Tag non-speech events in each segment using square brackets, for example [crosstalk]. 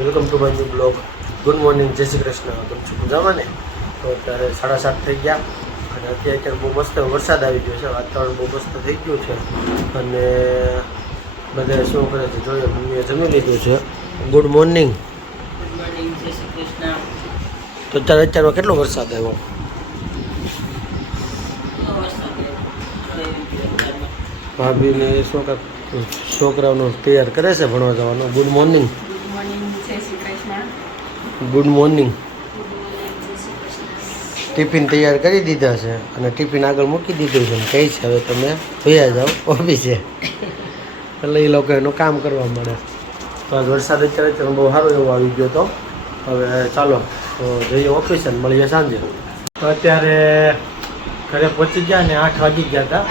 Welcome to my new blog. Good morning જય શ્રી કૃષ્ણ. કેમ છું? મજામાં ને તો અત્યારે સાડા સાત થઈ ગયા અને અત્યારે અત્યારે બહુ મસ્ત વરસાદ આવી ગયો છે. વાતાવરણ બહુ મસ્ત થઈ ગયું છે. અને બધા શું કરે છે? જોઈએ મમ્મીએ જમી લીધું છે. Good morning. તો અત્યારે અત્યારમાં કેટલો વરસાદ આવ્યો. ભાભીને શું છોકરાઓનું તૈયાર કરે છે ભણવા જવાનું? Good morning. Good morning Jay tiffin તૈયાર કરી દીધા છે અને ટિફિન આગળ મૂકી દીધું છે. કહે છે હવે તમે ભૈયા જાઓ ઓફિસે. એટલે એ લોકો એનું કામ કરવા મળે તો આજ વરસાદ અત્યારે અત્યારે બહુ સારો એવો આવી ગયો હતો હવે ચાલો તો જઈએ ઓફિસે ને મળીએ સાંજે. તો અત્યારે ઘરે પહોંચી ગયા ને આઠ વાગી ગયા હતા.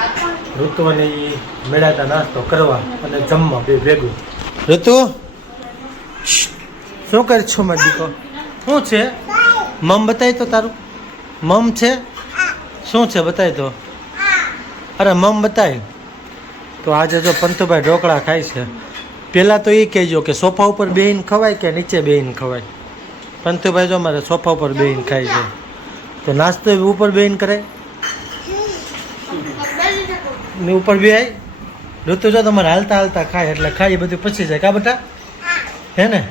ઋતુને ઈ મેળાતા નાસ્તો કરવા અને જમવા બે ભેગું. ઋતુ? શું કર છો મારી દીકો શું છે? મમ બતાવી તો તારું. મમ છે? શું છે બતાવી તો? અરે મમ બતાય. તો આજે જો પંતુભાઈ ઢોકળા ખાય છે. પહેલાં તો એ કહેજો કે સોફા ઉપર બેહીને ખવાય કે નીચે બેહીને ખવાય? પંતુભાઈ જો મારે સોફા ઉપર બેહીને ખાય છે. તો નાસ્તો ઉપર બેહીને કરે? ને ઉપર બે આવી ઋતુ જો તમારે હાલતા હાલતા ખાય એટલે ખાય બધું પછી જાય. કા બટા? હે ને?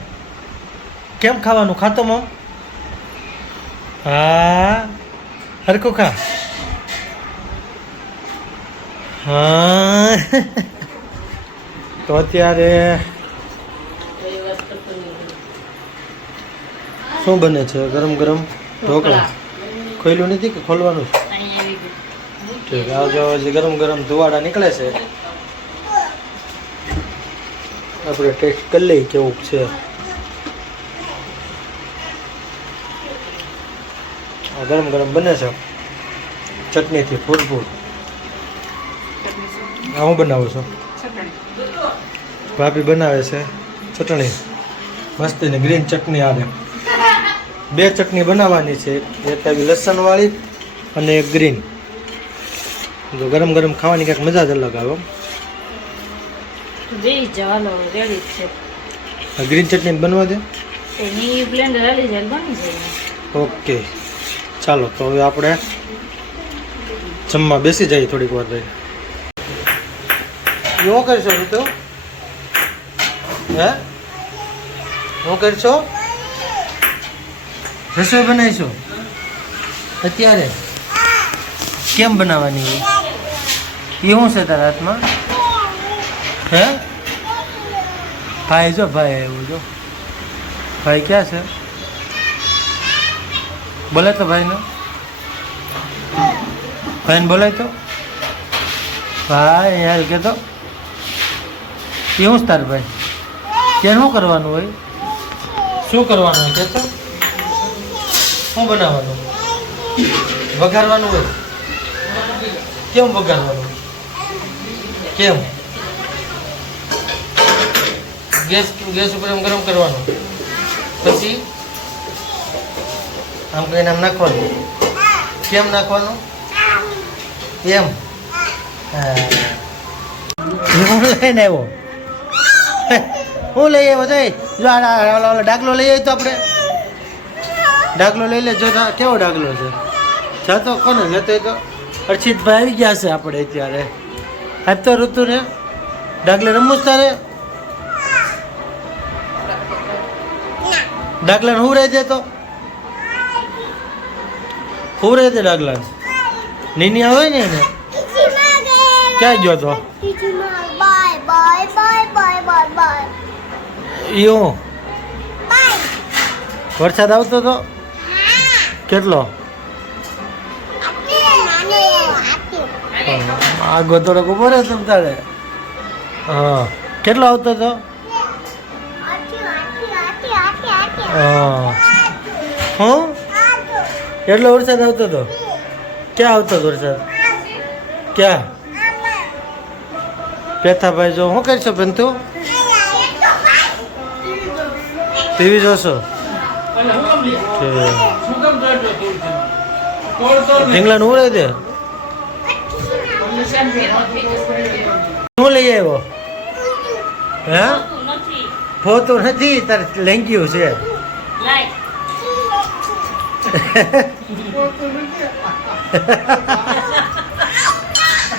કેમ ખાવાનું? ખાતો મમ? હા. હરખું ખા. હા. તો અત્યારે. શું બને છે? ગરમ ગરમ ઢોકળા. ખોલ્યું નથી કે ખોલવાનું છે? આવજો હજી ગરમ ગરમ ધુવાડા નીકળે છે, આપણે ટેસ્ટ કરી લઈએ કેવું છે. ગરમ ગરમ બને છે. ચટણીથી ફૂરફૂર આ હું બનાવું છું? ભાભી બનાવે છે ચટણી. મસ્તીની ગ્રીન ચટણી આવે. બે ચટણી બનાવવાની છે. એક આવી લસણવાળી અને એક ગ્રીન. જો ગરમ ગરમ ખાવાની કંઈક મજા જ અલગ આવે ગ્રીન ચટણી બનવા દે. એની બ્લેન્ડર હાલી જાય બની જાય. ઓકે. ચાલો, તો હવે આપણે જમવા બેસી જઈએ થોડીક વાર રહી એવો કરશો ઋતુ? હે? શું કરશો? રસોઈ બનાવીશું? અત્યારે? કેમ બનાવવાની એ શું છે તારા હાથમાં? હે? ભાઈ જો, ભાઈ આવ્યો જો. ભાઈ ક્યાં છે? બોલે તો ભાઈને. ભાઈને બોલાય તો. ભાઈ યાર કે તો કેવું તાર ભાઈ? કે શું કરવાનું હોય? શું કરવાનું હોય કે તો શું બનાવવાનું વઘારવાનું હોય? કેમ વઘારવાનું કેમ? ગેસ ગેસ ઉપર એમ ગરમ કરવાનું. પછી આમ કહીને આમ નાખવાનું? કેમ નાખવાનું? એમ? હા. લઈને આવ્યો. હું લઈ આવ્યો જઈ જો આ ડાકલો લઈ આવ્યો તો આપણે. ડાકલો લઈ લે. જો કેવો ડાકલો છે? જતો કોને? જતો તો અર્ષિતભાઈ આવી ગયા છે આપણે અત્યારે. આપતો ઋતુ ઋતુને ડાકલે રમવું જ તારે? ડાકલાને હું રહી દેતો રહે દે ડાકલાને નીની આવે ને એને? ક્યાં ગયો તો. યો વરસાદ આવતો તો? કેટલો? આ ગોતડો ઊભો રહે તમ તારે. હા. કેટલો આવતો તો? હા. હું? એટલો વરસાદ આવતો તો? ક્યાં આવતો હતો વરસાદ? ક્યાં? પેથાભાઈ, જો શું કરશો બેન તું ટીવી જોશો? ઢીંગલા નું રહી દે. શું લઈ આવ્યો? હે? હોતું નથી, તારે લેંગ્યું છે.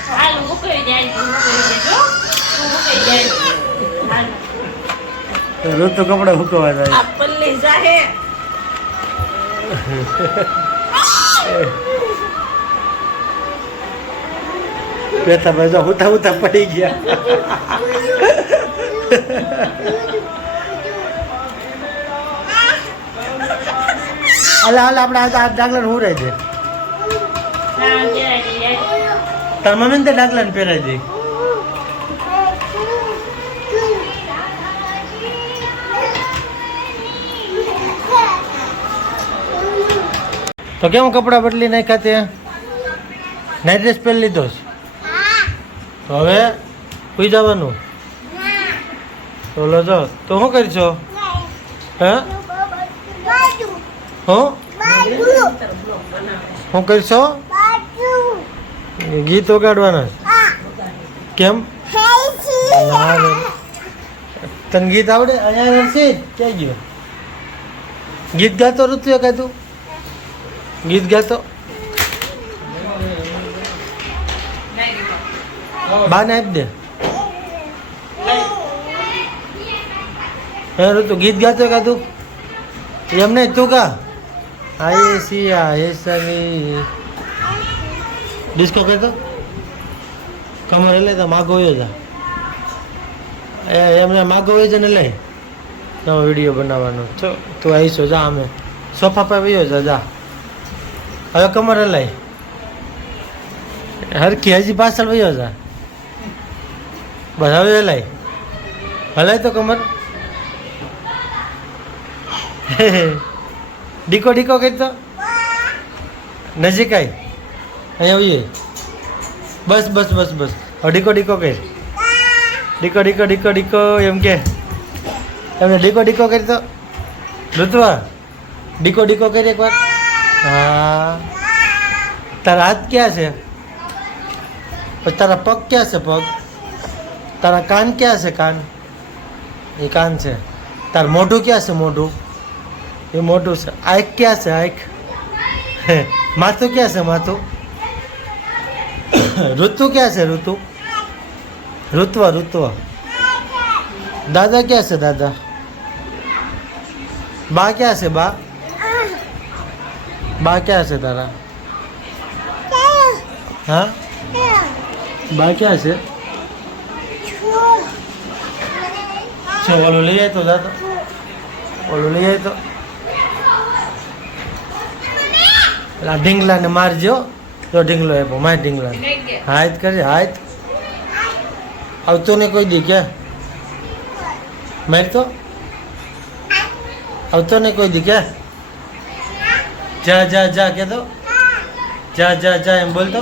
હાલ મુકાઈ જાય તું જાય તું મુકાઈ જાય કપડા મૂકવા જાય. આ પલ્લી જાહે. પેતા ભાઈ હુતા હુતા પડી ગયા. અલા અલા, આપણે આ ડાગલા હું રહે છે તાર મમ્મી તે ડાગલા ને પહેરાઈ દે. તો કેમ કપડા બદલી નાખ્યા તે? નાઇટ ડ્રેસ પહેરી લીધો છે? તો હવે સુઈ જવાનું? બોલો જો, તો શું કરશો? હે? હું? કરશો? ગીત વગાડવાના કેમ? તને ગીત આવડે? અહીંયા ક્યાં ગયો? ગીત ગાતો ઋતુ ગાતું ગીત ગાતો? બાને આપી દે. હે ઋતુ ગીત ગાતો ગાતું એમ નહીં તું ગા આયે સિયા હે સની ડિસ્કો કરતો? કમર એટલે તો માગો જા. એ એમને માગો છે ને લઈ નવો વીડિયો બનાવવાનો. તો તું આવીશો જા અમે. સોફા પર વયો જા જા. હવે કમર હલાય. હરખી, હજી પાછળ વયો જા. બસ, હવે હલાય. હલાય તો કમર. [laughs] ડીકો ડીકો કહી તો નજીક આવી અહીંયા આવીએ. બસ બસ બસ બસ. ડીકો ડીકો કહી. ડીકો ડીકો ડીકો ડીકો, એમ કે. એમને ડીકો ડીકો કરી તો ઋતુઆ ડીકો ડીકો કરી એકવાર. હા. તારા હાથ ક્યાં છે? પછી તારા પગ ક્યાં છે પગ? તારા કાન ક્યાં છે કાન? એ કાન છે. તાર મોઢું ક્યાં છે મોઢું? એ મોઢું છે આંખ ક્યાં છે આંખ માથું ક્યાં છે માથું ઋતુ ક્યાં છે ઋતુ ઋત્વ ઋત્વ દાદા ક્યાં છે દાદા બા ક્યાં છે બા બા ક્યાં છે તારા હા બા ક્યાં છે છે ઓલું લઈ જાય તો દાદા ઓલું લઈ જાય તો પેલા ઢીંગલાને મારજો. જો ઢીંગલો આપ્યો મારે ઢીંગલા હાથ કરી હાથ આવતો ને કોઈ દી કે મારતો? આવતો ને કોઈ દી કે જા જા જા કે તો જા જા જા, એમ બોલતો.